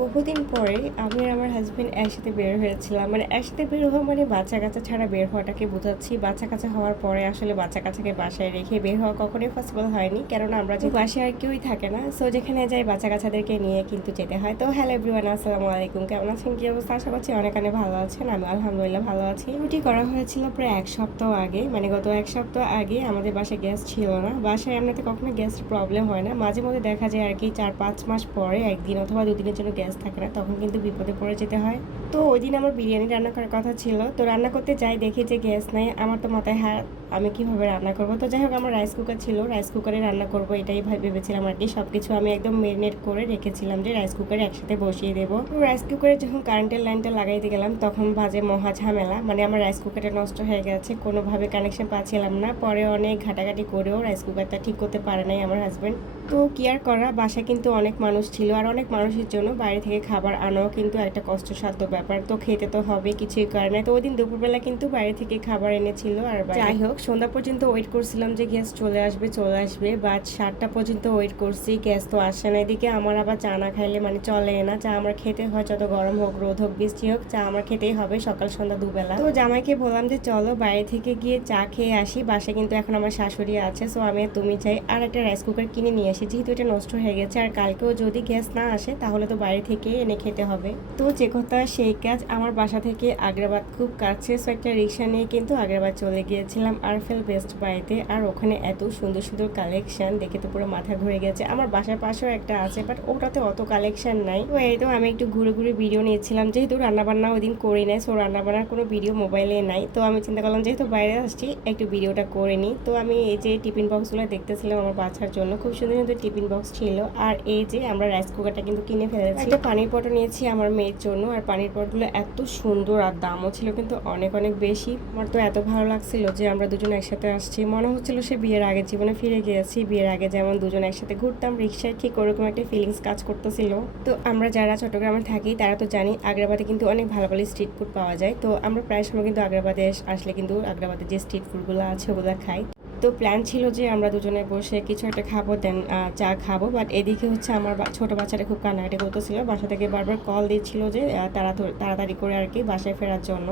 বহুদিন পরে আমি আর আমার হাসব্যান্ড একসাথে বের হয়েছিলাম। মানে একসাথে বের হওয়া মানে বাচ্চা-কাচ্চা ছাড়া বের হওয়াটাকে বোঝাচ্ছি। বাচ্চা-কাচ্চা হওয়ার পরে আসলে বাচ্চা-কাচ্চাকে বাসায় রেখে বের হওয়া কখনোই পসিবল হয়নি। কেননা আমরা যে বাসায় আর কেউই থাকে না। সো যেখানে যাই বাচ্চা-কাচ্চাদেরকে নিয়ে কিন্তু যেতে হয়। তো হ্যালো এভরিওয়ান, আসসালামু আলাইকুম। কেমন আছেন? কি অবস্থা? আশা করছি অনেক অনেক ভালো আছেন। আমি আলহামদুলিল্লাহ ভালো আছি। রুটি করা হয়েছিল প্রায় ১ সপ্তাহ আগে। মানে গত ১ সপ্তাহ আগে আমাদের বাসায় গ্যাস ছিল না। বাসায় এমনিতে কখনো গ্যাসের প্রবলেম হয় না। মাঝে মধ্যে দেখা যায় আর কি ৪-৫ মাস পরে ১ দিন অথবা ২ দিনের জন্য গ্যাস থাকে না। তখন কিন্তু বিপদে পড়ে যেতে হয়। তো ওই দিন আমার বিরিয়ানি রান্না করার কথা ছিল। তো রান্না করতে যাই, দেখি যে গ্যাস নাই। আমার তো মাথায় হাত, আমি কিভাবে রান্না করব। তো যাই হোক, আমার রাইস কুকার ছিল, রাইস কুকারে রান্না করব এটাই ভেবেছিলাম আর কি। সবকিছু আমি একদম মেরিনেট করে রেখেছিলাম যে রাইস কুকারে একসাথে বসিয়ে দেবো। তো রাইস কুকারে যখন কারেন্টের লাইনটা লাগাইতে গেলাম তখন বাজে মহা ঝামেলা। মানে আমার রাইস কুকারটা নষ্ট হয়ে গেছে, কোনোভাবে কানেকশন পাচ্ছিলাম না। পরে অনেক ঘাটাঘাটি করেও রাইস কুকারটা ঠিক করতে পারে নাই আমার হাজব্যান্ড। তো কি আর করা, বাসায় কিন্তু অনেক মানুষ ছিল, আর অনেক মানুষের জন্য বাইরে থেকে খাবার আনাও কিন্তু একটা কষ্টসাধ্য ব্যাপার। তো খেতে তো হবে, কিছুই করে নাই। তো ওই দিন দুপুরবেলা কিন্তু বাইরে থেকে খাবার এনেছিল। আর যাই হোক, সন্ধ্যা পর্যন্ত ওয়েট করছিলাম যে গ্যাস চলে আসবে, বাট 7টা পর্যন্ত ওয়েট করছি, গ্যাস তো আসে না। এদিকে আমার আবার চা না খাইলে মানে চলে না। চা আমার খেতে হয়, যত গরম হোক, রোদ হোক, বৃষ্টি হোক, চা আমার খেতেই হবে সকাল সন্ধ্যা দুবেলা। তো জামাইকে বললাম যে চলো বাইরে থেকে গিয়ে চা খেয়ে আসি। বাসায় কিন্তু এখন আমার শাশুড়ি আছে, সো আমি তুমি চাই আর একটা রাইস কুকার কিনে নিয়ে আসি, যেহেতু এটা নষ্ট হয়ে গেছে। আর কালকেও যদি গ্যাস না আসে তাহলে তো বাইরে থেকে এনে খেতে হবে। তো যে কথা সেই কাজ, আমার বাসা থেকে আগ্রাবাদ খুব কাছে। সো একটা রিক্সা নিয়ে কিন্তু আগ্রাবাদ চলে গিয়েছিলাম আরফেল বেস্ট বাইতে। আর ওখানে এত সুন্দর সুন্দর কালেকশন দেখে তো পুরো মাথা ঘুরে গেছে। আমার বাসার পাশেও একটা আছে, বাট ওটাতে অত কালেকশন নাই। তো এই তো আমি একটু ঘুরে ঘুরে ভিডিও নিয়েছিলাম, যেহেতু রান্নাবান্না ওই দিন করি নাই, সো রান্নাবান্নার কোনো ভিডিও মোবাইলে নাই। তো আমি চিন্তা করলাম যেহেতু বাইরে আসছি একটু ভিডিওটা করে নিই। তো আমি এই যে টিফিন বক্সগুলো দেখতেছিলাম আমার বাচ্চার জন্য, খুব সুন্দর সুন্দর টিফিন বক্স ছিল। আর এই যে আমরা রাইস কুকারটা কিন্তু কিনে ফেলেছি। একটা পানির পটও নিয়েছি আমার মেয়ের জন্য। আর পানির পটগুলো এত সুন্দর, আর দামও ছিল কিন্তু অনেক অনেক বেশি। আমার তো এত ভালো লাগছিল যে আমরা দুজন একসাথে আসছি, মনে হচ্ছিল সে বিয়ের আগের জীবনে ফিরে গিয়েছি। বিয়ের আগে যেমন দুজন একসাথে ঘুরতাম রিক্সায়, ঠিক ওরকম একটা ফিলিংস কাজ করতেছিল। তো আমরা যারা চট্টগ্রামে থাকি তারা তো জানি আগ্রাবাদে কিন্তু অনেক ভালো ভালো স্ট্রিট ফুড পাওয়া যায়। তো আমরা প্রায় সময় কিন্তু আগ্রাবাদে আসলে কিন্তু আগ্রাবাদে যে স্ট্রিট ফুডগুলো আছে ওগুলো খাই। তো প্ল্যান ছিল যে আমরা দুজনে বসে কিছু একটা খাবো, দেন চা খাবো। বাট এদিকে হচ্ছে আমার ছোট বাচ্চাটা খুব কান্নাকাটি করতেছিল, বাসা থেকে বারবার কল দিচ্ছিল যে তাড়াতাড়ি করে আর কি বাসায় ফেরার জন্য।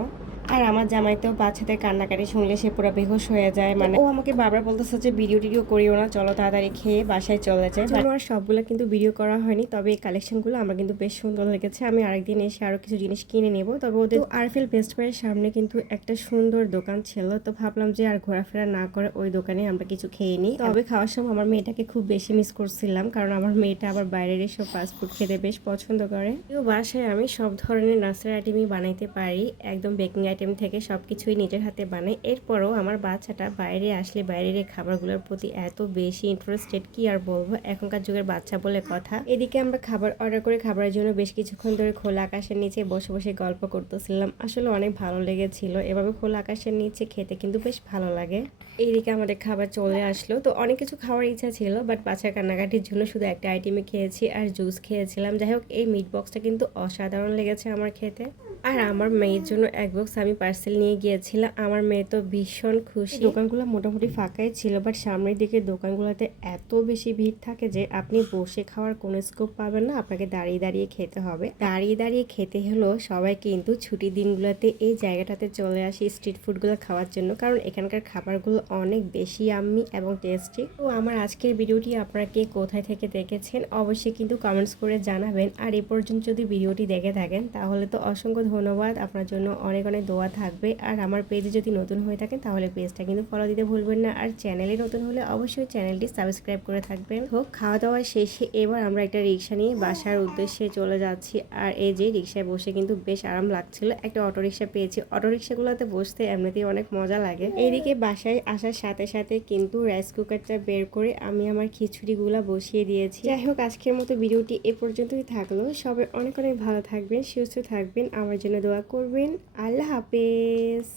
আর আমার জামাই তো বাচ্চাদের কান্নাকাটি শুনলে সে পুরো বেহুশ হয়ে যায়। মানে ও আমাকে বারবার বলতেছে যে ভিডিও টিডিও করিও না, চলো তাড়াতাড়ি খেয়ে বাসায় চলে যায়। বাট আর সবগুলো কিন্তু ভিডিও করা হয়নি, তবে এই কালেকশনগুলো আমার কিন্তু বেশ সুন্দর লেগেছে। আমি আরেকদিন এসে আরো কিছু জিনিস কিনে নেব। তবে ওদের আরফেল বেস্ট বাইয়ের সামনে কিন্তু একটা সুন্দর দোকান ছিল, তো ভাবলাম যে আর ঘোরাফেরা না করে ওই দোকানে আমরা কিছু খেয়ে নিই। তবে খাওয়ার সময় আমার মেয়েটাকে খুব বেশি মিস করছিলাম, কারণ আমার মেয়েটা আবার বাইরের এসব ফাস্টফুড খেতে বেশ পছন্দ করে। তো বাসায় আমি সব ধরনের নাস্তার আইটেমই বানাইতে পারি, একদম বেকিং আইটেম থেকে সবকিছুই নিজের হাতে বানাই। এরপরও আমার বাচ্চাটা বাইরে আসলে বাইরের এই খাবারগুলোর প্রতি এত বেশি ইন্টারেস্টেড, কি আর বলবো, এখনকার যুগের বাচ্চা বলে কথা। এদিকে আমরা খাবার অর্ডার করে খাবারের জন্য বেশ কিছুক্ষণ ধরে খোলা আকাশের নিচে বসে বসে গল্প করতেছিলাম। আসলে অনেক ভালো লেগেছিল, এভাবে খোলা আকাশের নিচে খেতে কিন্তু বেশ ভালো লাগে। এইদিকে আমাদের খাবার চলে আসলো। তো অনেক কিছু খাওয়ার ইচ্ছা ছিল, বাট বাচ্চার কান্নাকাটির জন্য শুধু একটা আইটেমে খেয়েছি আর জুস খেয়েছিলাম। যাই হোক, এই মিট বক্সটা কিন্তু অসাধারণ লেগেছে আমার খেতে। আর আমার মেয়ের জন্য এক বক্স আমি পার্সেল নিয়ে গিয়েছিলাম। আমার মেয়ে তো ভীষণ খুশি। দোকানগুলো মোটামুটি ফাঁকাই ছিল, বাট সামনের দিকে দোকানগুলোতে এত বেশি ভিড় থাকে যে আপনি বসে খাওয়ার কোনো স্কোপ পাবেন না, আপনাকে দাঁড়িয়ে দাঁড়িয়ে খেতে হবে। দাঁড়িয়ে দাঁড়িয়ে খেতে হলো সবাই কিন্তু ছুটির দিনগুলোতে এই জায়গাটাতে চলে আসি স্ট্রিট ফুডগুলো খাওয়ার জন্য, কারণ এখানকার খাবারগুলো অনেক বেশি ইয়াম্মি এবং টেস্টি। তো আমার আজকের ভিডিওটি আপনারা কে কোথায় থেকে দেখেছেন অবশ্যই কিন্তু কমেন্টস করে জানাবেন। আর এ পর্যন্ত যদি ভিডিওটি দেখে থাকেন তাহলে তো অসংখ্য ধন্যবাদ, আপনার জন্য অনেক অনেক দোয়া থাকবে। আর আমার পেজে যদি নতুন হয়ে থাকেন তাহলে পেজটা কিন্তু ফলো দিতে ভুলবেন না। আর চ্যানেলে নতুন হলে অবশ্যই চ্যানেলটি সাবস্ক্রাইব করে থাকবেন। হোক, খাওয়া দাওয়া শেষে এবার আমরা একটা রিক্সা নিয়ে বাসার উদ্দেশ্যে চলে যাচ্ছি। আর এই যে রিক্সায় বসে কিন্তু বেশ আরাম লাগছিল। একটা অটো রিক্সা পেয়েছি, অটো রিক্সাগুলোতে বসতে এমনিতেই অনেক মজা লাগে। এইদিকে বাসায় আসার সাথে সাথে কিন্তু রাইস কুকারটা বের করে আমি আমার খিচুড়িগুলা বসিয়ে দিয়েছি। যাই হোক, আজকের মতো ভিডিওটি এ পর্যন্তই থাকলো। সবাই অনেক অনেক ভালো থাকবেন, সুস্থ থাকবেন, আমার জন্য দোয়া করবেন। আল্লাহ হাফেজ।